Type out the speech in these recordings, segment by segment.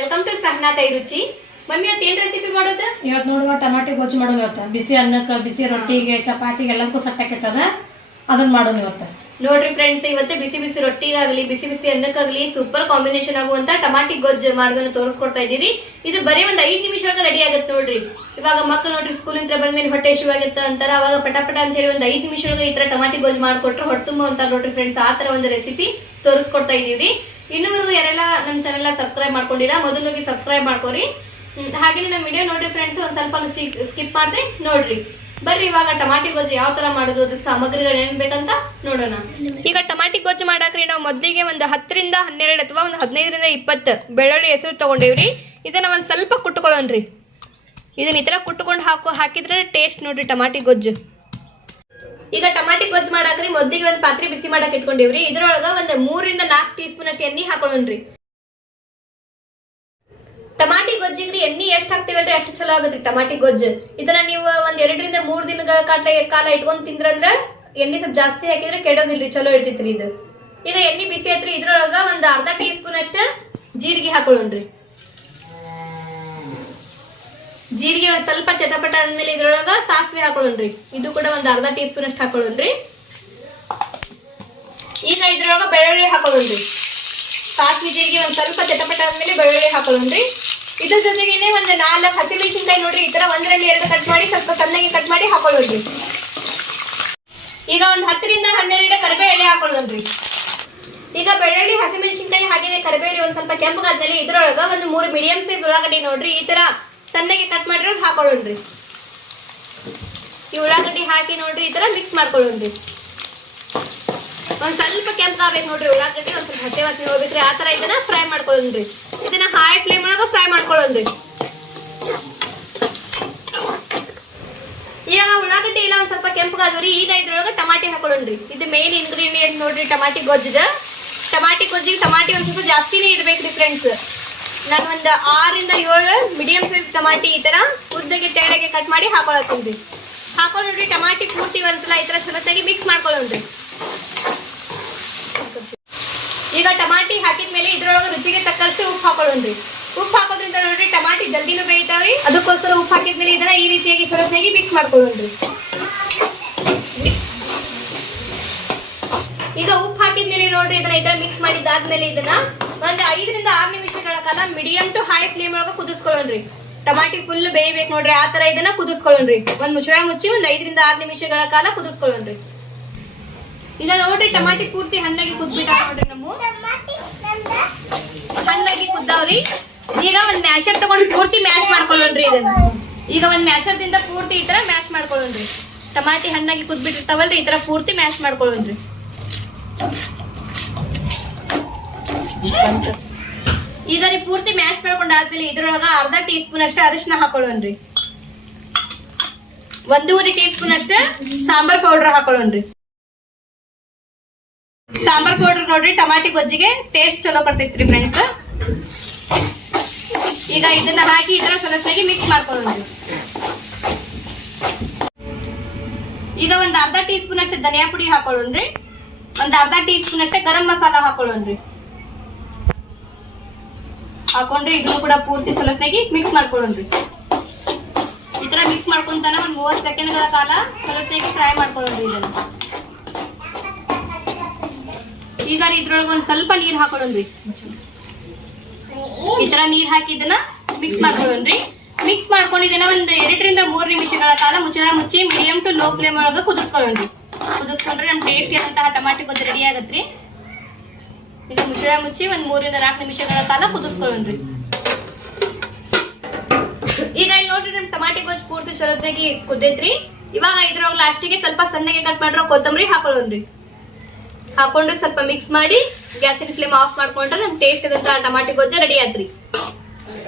Welcome to Sahana ಕೈ ರುಚಿ mummy ಇವತ್ತು ಏನ್ ರೆಸಿಪಿ ಮಾಡೋದು? ಇವತ್ತು ನೋಡುವ ಟಮಾಟಿ ಗೊಜ್ಜು ಮಾಡೋಣ ಇವತ್ತು. ಬಿಸಿ ಅನ್ನಕ್ಕೆ ಬಿಸಿ ರೊಟ್ಟಿಗೆ ಚಪಾತಿಗೆ ಎಲ್ಲಕ್ಕೂ ಸಟ್ಟಾಕೈತದ ಅದನ್ನ ಮಾಡೋಣ ಇವತ್ತು. ನೋಡ್ರಿ ಫ್ರೆಂಡ್ಸ್ ಇವತ್ತು ಬಿಸಿ ಬಿಸಿ ರೊಟ್ಟಿಗಾಗ್ಲಿ ಬಿಸಿ ಬಿಸಿ ಅನ್ನಕ್ಕಾಗ್ಲಿ ಸೂಪರ್ ಕಾಂಬಿನೇಷನ್ ಆಗುವಂತ ಟಮಾಟಿ ಗೊಜ್ಜು ಮಾಡೋದನ್ನ ತೋರಿಸ್ಕೊಡ್ತಾ ಇದೀರಿ ಇದು ಬರೀ ಒಂದ್ ಐದ್ ನಿಮಿಷ ಒಳಗೆ ರೆಡಿ ಆಗುತ್ತೆ ನೋಡ್ರಿ. ಇವಾಗ ಮಕ್ಳು ನೋಡ್ರಿ ಸ್ಕೂಲ್ ಇಂದ ಬಂದ್ಮೇಲೆ ಹೊಟ್ಟೆ ಶಿವಾಗತ್ತ ಅಂತಾರ. ಅವಾಗ ಪಟ ಪಟ ಅಂತ ಹೇಳಿ ಒಂದ್ ಐದ್ ನಿಮಿಷ ಒಳಗೆ ಈ ತರ ಟಮಾಟಿ ಗೊಜ್ಜು ಮಾಡ್ಕೊಟ್ರೆ ಹೊಟ್ಟೆ ತುಂಬ ಅಂತ ನೋಡ್ರಿ ಫ್ರೆಂಡ್ಸ್ ಆ ತರ ಒಂದು ರೆಸಿಪಿ ತೋರಿಸ್ಕೊಡ್ತಾ ಇದೀವಿ ಇನ್ನೂವರೆಗೂ ಯಾರೆಲ್ಲ ನಮ್ಮ ಚಾನೆಲ್ ಸಬ್ಸ್ಕ್ರೈಬ್ ಮಾಡ್ಕೊಂಡಿಲ್ಲ, ಮೊದಲು ಹೋಗಿ ಸಬ್ಸ್ಕ್ರೈಬ್ ಮಾಡ್ಕೊರಿ. ಹಾಗೆ ನಮ್ಮ ವಿಡಿಯೋ ನೋಡ್ರಿ ಫ್ರೆಂಡ್ಸ್ ಒಂದು ಸ್ವಲ್ಪ ಸ್ಕಿಪ್ ಮಾಡಿದ್ರಿ ನೋಡ್ರಿ. ಬರ್ರಿ ಇವಾಗ ಟಮಾಟಿ ಗೊಜ್ಜು ಯಾವ ತರ ಮಾಡೋದು ಅದಕ್ಕೆ ಸಾಮಗ್ರಿಗಳು ಏನ್ ಬೇಕಂತ ನೋಡೋಣ. ಈಗ ಟಮಾಟಿ ಗೊಜ್ಜು ಮಾಡಾಕ್ರಿ, ನಾವು ಮೊದಲಿಗೆ ಒಂದು ಹತ್ತರಿಂದ ಹನ್ನೆರಡು ಅಥವಾ ಒಂದು ಹದಿನೈದರಿಂದ ಇಪ್ಪತ್ತು ಬೆಳ್ಳುಳ್ಳಿ ಹೆಸರು ತಗೊಂಡೇವ್ರಿ. ಇದನ್ನ ಒಂದು ಸ್ವಲ್ಪ ಕುಟ್ಕೊಳ್ಳೋಣ್ರಿ ಇದನ್ನ ಈ ತರ ಕುಟ್ಕೊಂಡು ಹಾಕೋ, ಹಾಕಿದ್ರೆ ಟೇಸ್ಟ್ ನೋಡ್ರಿ ಟಮಾಟಿ ಗೊಜ್ಜು. ಈಗ ಟಮಾಟಿ ಗೊಜ್ಜು ಮಾಡಾಕ್ರಿ ಮೊದ್ಲಿಗೆ ಒಂದ್ ಪಾತ್ರೆ ಬಿಸಿ ಮಾಡಕ್ ಇಟ್ಕೊಂಡಿವ್ರಿ. ಇದ್ರೊಳಗ ಒಂದ್ ಮೂರಿಂದ ನಾಲ್ಕು ಟೀ ಸ್ಪೂನ್ ಅಷ್ಟು ಎಣ್ಣೆ ಹಾಕೊಳ್ಳೋಣ್ರಿ. ಟಮಾಟಿ ಗೊಜ್ಜಿಗ್ರಿ, ಎಣ್ಣೆ ಎಷ್ಟು ಹಾಕ್ತಿವಲ್ರಿ, ಅಷ್ಟು ಚಲೋ ಆಗುತ್ತೆ ಟಮಾಟಿ ಗೊಜ್ಜು. ಇದನ್ನ ನೀವು ಒಂದ್ ಎರಡರಿಂದ ಮೂರ್ ದಿನಗಳ ಕಾಲ ಕಾಲ ಇಟ್ಕೊಂಡ್ ತಿಂದ್ರಂದ್ರ ಎಣ್ಣೆ ಸ್ವಲ್ಪ ಜಾಸ್ತಿ ಹಾಕಿದ್ರೆ ಕೆಡೋದಿಲ್ರಿ, ಚಲೋ ಇರ್ತೈತ್ರಿ ಇದು. ಈಗ ಎಣ್ಣೆ ಬಿಸಿ ಐತ್ರಿ, ಇದ್ರೊಳಗ ಒಂದ್ ಅರ್ಧ ಟೀ ಸ್ಪೂನ್ ಅಷ್ಟ ಜೀರಿಗೆ ಹಾಕೊಳ್ಳೋಣ್ರಿ. ಜೀರಿಗೆ ಒಂದು ಸ್ವಲ್ಪ ಚಟಪಟ ಆದ್ಮೇಲೆ ಇದ್ರೊಳಗ ಸಾಸಿವೆ ಹಾಕೊಳ್ಳೋಣ್ರಿ. ಇದು ಕೂಡ ಒಂದು ಅರ್ಧ ಟೀ ಸ್ಪೂನ್ ಅಷ್ಟು ಹಾಕೊಳ್ಳೋಣ್ರಿ. ಈಗ ಇದ್ರೊಳಗ ಬೆಳ್ಳುಳ್ಳಿ ಹಾಕೊಳ್ಳೋಣ್ರಿ. ಸಾಸಿವೆ ಜೀರಿಗೆ ಒಂದು ಸ್ವಲ್ಪ ಚಟಪಟ ಆದ್ಮೇಲೆ ಬೆಳ್ಳುಳ್ಳಿ ಹಾಕೊಳ್ಳೋಣ್ರಿ. ಇದ್ರ ಜೊತೆಗೇನೆ ಒಂದು ನಾಲ್ಕು ಹಸಿಮೆಣಸಿನ್ಕಾಯಿ ನೋಡ್ರಿ, ಈ ಥರ ಒಂದರಲ್ಲಿ ಎರಡು ಕಟ್ ಮಾಡಿ ಸ್ವಲ್ಪ ಸಣ್ಣಗೆ ಕಟ್ ಮಾಡಿ ಹಾಕೊಳ್ಳೋಣ್ರಿ. ಈಗ ಒಂದು ಹತ್ತರಿಂದ ಹನ್ನೆರಡು ಕರಿಬೇವು ಎಲೆ ಹಾಕೊಳ್ಳೋಣ್ರಿ. ಈಗ ಬೆಳ್ಳುಳ್ಳಿ, ಹಸಿಮೆಣಸಿನ್ಕಾಯಿ ಹಾಗೇನೆ ಕರಿಬೇವು ಒಂದು ಸ್ವಲ್ಪ ಕೆಂಪಗಾದ್ಮೇಲೆ ಇದ್ರೊಳಗ ಒಂದು ಮೂರು ಮೀಡಿಯಂ ಸೈಜ್ ಉಳ್ಳಾಗಡ್ಡಿ ನೋಡ್ರಿ, ಈ ತರ ಸಣ್ಣಗೆ ಕಟ್ ಮಾಡಿರೋದು ಹಾಕೊಳ್ಳೋಣ್ರಿ. ಈ ಉಳ್ಳಾಗಡ್ಡಿ ಹಾಕಿ ನೋಡ್ರಿ, ಈ ತರ ಮಿಕ್ಸ್ ಮಾಡ್ಕೊಳ್ಳೋಣ್ರಿ. ಒಂದ್ ಸ್ವಲ್ಪ ಕೆಂಪಾಗಬೇಕು ನೋಡ್ರಿ ಉಳ್ಳಾಗಡ್ಡಿ, ಒಂದ್ ಸ್ವಲ್ಪ ಹತ್ತೆ ವಾಸನೆ ಹೋಗ್ಬೇಕ್ರಿ. ಆ ತರ ಇದನ್ನ ಫ್ರೈ ಮಾಡ್ಕೊಳ್ಳೋಣ್ರಿ. ಇದನ್ನ ಹೈ ಫ್ಲೇಮ್ ಒಳಗ ಫ್ರೈ ಮಾಡ್ಕೊಳ್ಳೋಣ್ರಿ. ಈಗ ಉಳ್ಳಾಗಡ್ಡಿ ಇಲ್ಲ ಒಂದ್ ಸ್ವಲ್ಪ ಕೆಂಪಗಾದವ್ರಿ ಈಗ ಇದ್ರೊಳಗ ಟಮಾಟಿ ಹಾಕೊಳ್ಳೋಣ್ರಿ. ಇದು ಮೇನ್ ಇಂಗ್ರೀಡಿಯಂಟ್ ನೋಡ್ರಿ, ಟಮಾಟಿ ಗೊಜ್ಜದ. ಟಮಾಟಿ ಗೊಜ್ಜಿಗೆ ಟಮಾಟಿ ಒಂದ್ ಸ್ವಲ್ಪ ಜಾಸ್ತಿನೇ ಇರ್ಬೇಕ್ರಿ ಫ್ರೆಂಡ್ಸ್ ನಾನು ಒಂದು ಆರಿಂದ ಏಳು ಮೀಡಿಯಂ ಸೈಜ್ ಟಮಾಟಿ ಈ ಥರ ಉದ್ದಗೆ ತೆಳಗೆ ಕಟ್ ಮಾಡಿ ಹಾಕೊಳತ್ತೀನಿ ಹಾಕೊಂಡು ನೋಡ್ರಿ ಟಮಾಟಿ ಪೂರ್ತಿ ಬರುತ್ತಲ್ಲ ಈ ಥರ ಚೆನ್ನಾಗಿ ಮಿಕ್ಸ್ ಮಾಡ್ಕೊಳ್ಳೋಣ್ರಿ ಈಗ ಟಮಾಟಿ ಹಾಕಿದ್ಮೇಲೆ ಇದ್ರೊಳಗೆ ರುಚಿಗೆ ತಕ್ಕಷ್ಟು ಉಪ್ಪು ಹಾಕೊಳ್ಳೋಣ್ರಿ ಉಪ್ಪು ಹಾಕೋದ್ರಿಂದ ನೋಡ್ರಿ, ಟಮಾಟಿ ಜಲ್ದಿನೂ ಬೇಯ್ತಾವ್ರಿ. ಅದಕ್ಕೋಸ್ಕರ ಉಪ್ಪು ಹಾಕಿದ್ಮೇಲೆ ಇದನ್ನ ಈ ರೀತಿಯಾಗಿ ಚಲೋತ್ತಾಗಿ ಮಿಕ್ಸ್ ಮಾಡ್ಕೊಳ್ಳೋಣ್ರಿ ಈಗ ಉಪ್ಪು ಹಾಕಿದ್ಮೇಲೆ ನೋಡ್ರಿ, ಇದನ್ನ ಈ ಥರ ಮಿಕ್ಸ್ ಮಾಡಿದ್ದಾದ್ಮೇಲೆ ಇದನ್ನ ಒಂದ್ ಐದರಿಂದ ಆರು ನಿಮಿಷಗಳ ಕಾಲ ಮೀಡಿಯಂ ಟು ಹೈ ಫ್ಲೇಮ್ ಒಳಗ ಕುದಿಸ್ಕೊಳ್ಳೋಣ್ರಿ. ಟಮಾಟಿ ಫುಲ್ ಬೇಯ್ಬೇಕು ನೋಡ್ರಿ ಆ ತರ ಇದನ್ನ ಕುದಿಸ್ಕೊಳ್ಳೋಣ್ರಿ. ಒಂದ್ ಮುಚ್ಚಳ ಮುಚ್ಚಿ ಒಂದ್ ಐದರಿಂದ ಆರು ನಿಮಿಷಗಳ ಕಾಲ ಕುದಿಸ್ಕೊಳ್ಳೋಣ್ರಿ. ಇದ ನೋಡ್ರಿ ಟಮಾಟಿ ಪೂರ್ತಿ ಹಣ್ಣಾಗಿ ಕುದ್ಬಿಟ್ಟ ನೋಡ್ರಿ ನಮ್ಮ ಹಣ್ಣಾಗಿ ಕುದ್ದಾವ್ರಿ. ಈಗ ಒಂದ್ ಮ್ಯಾಶರ್ ತಗೊಂಡ್ ಪೂರ್ತಿ ಮ್ಯಾಶ್ ಮಾಡ್ಕೊಳ್ಳೋಣ್ರಿ ಇದನ್ನ. ಈಗ ಒಂದ್ ಮ್ಯಾಶರ್ ದಿಂದ ಪೂರ್ತಿ ಈ ತರ ಮ್ಯಾಶ್ ಮಾಡ್ಕೊಳ್ಳೋಣ್ರಿ. ಟಮಾಟಿ ಹಣ್ಣಾಗಿ ಕುದ್ಬಿಟ್ಟಿರ್ತಾವಲ್ರಿ ಈ ತರ ಪೂರ್ತಿ ಮ್ಯಾಶ್ ಮಾಡ್ಕೊಳ್ಳೋಣ್ರಿ. ಈಗ ರೀ ಪೂರ್ತಿ ಮ್ಯಾಶ್ ಮಾಡ್ಕೊಂಡಾದ್ಮೇಲೆ ಇದ್ರೊಳಗ ಅರ್ಧ ಟೀ ಸ್ಪೂನ್ ಅಷ್ಟೇ ಅರಿಶಿನ ಹಾಕೊಳ್ಳೋಣ್ರಿ. ಒಂದೂವರೆ ಟೀ ಸ್ಪೂನ್ ಅಷ್ಟೇ ಸಾಂಬಾರ್ ಪೌಡರ್ ಹಾಕೊಳ್ಳೋಣ್ರಿ. ಸಾಂಬಾರ್ ಪೌಡರ್ ನೋಡ್ರಿ, ಟಮಾಟಿ ಗೊಜ್ಜಿಗೆ ಟೇಸ್ಟ್ ಚಲೋ ಬರ್ತೈತ್ರಿ ಫ್ರೆಂಡ್ಸ್ ಈಗ ಇದನ್ನ ಹಾಕಿ ಇದರ ಸಲಸಾಗಿ ಮಿಕ್ಸ್ ಮಾಡ್ಕೊಳ್ಳೋಣ್ರಿ. ಈಗ ಒಂದ್ ಅರ್ಧ ಟೀ ಸ್ಪೂನ್ ಅಷ್ಟೇ ಧನಿಯಾ ಪುಡಿ ಹಾಕೊಳ್ಳೋಣ್ರಿ. ಒಂದ್ ಅರ್ಧ ಟೀ ಸ್ಪೂನ್ ಅಷ್ಟೇ ಗರಂ ಮಸಾಲ ಹಾಕೊಳ್ಳೋಣ್ರಿ. ಹಾಕೊಂಡ್ರೆ ಇದನ್ನು ಕೂಡ ಪೂರ್ತಿ ಚಲೋತ್ನಾಗಿ ಮಿಕ್ಸ್ ಮಾಡ್ಕೊಳ್ಳೋಣ್ರಿ. ಈ ತರ ಮಿಕ್ಸ್ ಮಾಡ್ಕೊಂತಾನೆ ಒಂದ್ ಮೂವತ್ ಸೆಕೆಂಡ್ಗಳ ಕಾಲ ಚಲೋತ್ನಾಗಿ ಫ್ರೈ ಮಾಡ್ಕೊಳ್ಳೋಣ್ರಿ ಇದನ್ನ. ಈಗ ಇದ್ರೊಳಗೆ ಒಂದ್ ಸ್ವಲ್ಪ ನೀರ್ ಹಾಕೊಳ್ಳೋಣ್ರಿ. ಈ ತರ ನೀರ್ ಹಾಕಿ ಇದನ್ನ ಮಿಕ್ಸ್ ಮಾಡ್ಕೊಳ್ಳೋಣ್ರಿ. ಮಿಕ್ಸ್ ಮಾಡ್ಕೊಂಡಿದ್ದೇನೆ ಒಂದ್ ಎರಡರಿಂದ ಮೂರ್ ನಿಮಿಷಗಳ ಕಾಲ ಮುಚ್ಚಳ ಮುಚ್ಚಿ ಮೀಡಿಯಂ ಟು ಲೋ ಫ್ಲೇಮ್ ಒಳಗ ಕುದಿಸ್ಕೊಳ್ಳೋಣ್ರಿ. ಕುದಿಸ್ಕೊಂಡ್ರೆ ನಮ್ ಟೇಸ್ಟಿ ಆದಂತಹ ಟಮಾಟಿ ಗೊಜ್ಜು ರೆಡಿ ಆಗತ್ರಿ. ಈಗ ಮುಚ್ಚಳ ಮುಚ್ಚಿ ಒಂದು ಮೂರಿಂದ ನಾಲ್ಕು ನಿಮಿಷಗಳ ಕಾಲ ಕುದಿಸ್ಕೊಳ್ಳೋಣ್ರಿ. ಈಗ ಇಲ್ಲಿ ನೋಡ್ರಿ ನಮ್ಮ ಟಮಾಟಿ ಗೊಜ್ಜು ಪೂರ್ತಿ ಚಲೋದಾಗಿ ಕುದ್ದೈತ್ರಿ ಇವಾಗ ಇದ್ರೊಳಗೆ ಲಾಸ್ಟಿಗೆ ಸ್ವಲ್ಪ ಸಣ್ಣಗೆ ಕಟ್ ಮಾಡಿರೋ ಕೊತ್ತಂಬರಿ ಹಾಕೊಳ್ಳೋಣ್ರಿ. ಹಾಕೊಂಡು ಸ್ವಲ್ಪ ಮಿಕ್ಸ್ ಮಾಡಿ ಗ್ಯಾಸಿನ ಫ್ಲೇಮ್ ಆಫ್ ಮಾಡ್ಕೊಂಡ್ರೆ ನಮ್ ಟೇಸ್ಟ್ ಇದಂತ ಟಮಾಟಿ ಗೊಜ್ಜು ರೆಡಿ ಆತ್ರಿ.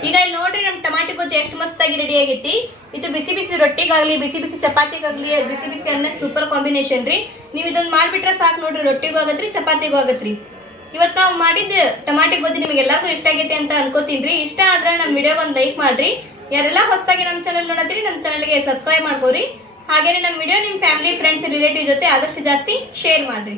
ಈಗ ಇಲ್ಲಿ ನೋಡ್ರಿ ನಮ್ ಟಮಾಟಿ ಗೊಜ್ಜು ಎಷ್ಟು ಮಸ್ತಾಗಿ ರೆಡಿ ಆಗೈತಿ. ಇದು ಬಿಸಿ ಬಿಸಿ ರೊಟ್ಟಿಗಾಗ್ಲಿ, ಬಿಸಿ ಬಿಸಿ ಚಪಾತಿಗಾಗ್ಲಿ, ಬಿಸಿ ಬಿಸಿ ಅನ್ನಕ್ಕೆ ಸೂಪರ್ ಕಾಂಬಿನೇಷನ್ ರೀ. ನೀವು ಇದನ್ನ ಮಾಡ್ಬಿಟ್ರೆ ಸಾಕು ನೋಡ್ರಿ, ರೊಟ್ಟಿಗೂ ಆಗತ್ರಿ, ಚಪಾತಿಗೂ ಆಗತ್ರಿ. ಇವತ್ತು ನಾವು ಮಾಡಿದ ಟಮಾಟಿ ಗೊಜ್ಜು ನಿಮಗೆಲ್ಲರಿಗೂ ಇಷ್ಟ ಆಗೈತೆ ಅಂತ ಅನ್ಕೋತೀನಿ ಇಷ್ಟ ಆದ್ರೆ ನಮ್ಮ ವಿಡಿಯೋಗೆ ಒಂದು ಲೈಕ್ ಮಾಡ್ರಿ. ಯಾರೆಲ್ಲ ಹೊಸದಾಗಿ ನಮ್ಮ ಚಾನಲ್ ನೋಡತ್ತೀರಿ ನಮ್ಮ ಚಾನಲ್ಗೆ ಸಬ್ಸ್ಕ್ರೈಬ್ ಮಾಡ್ಕೋರಿ. ಹಾಗೇನೆ ನಮ್ಮ ವಿಡಿಯೋ ನಿಮ್ಮ ಫ್ಯಾಮಿಲಿ ಫ್ರೆಂಡ್ಸ್ ರಿಲೇಟಿವ್ ಜೊತೆ ಆದಷ್ಟು ಜಾಸ್ತಿ ಶೇರ್ ಮಾಡ್ರಿ.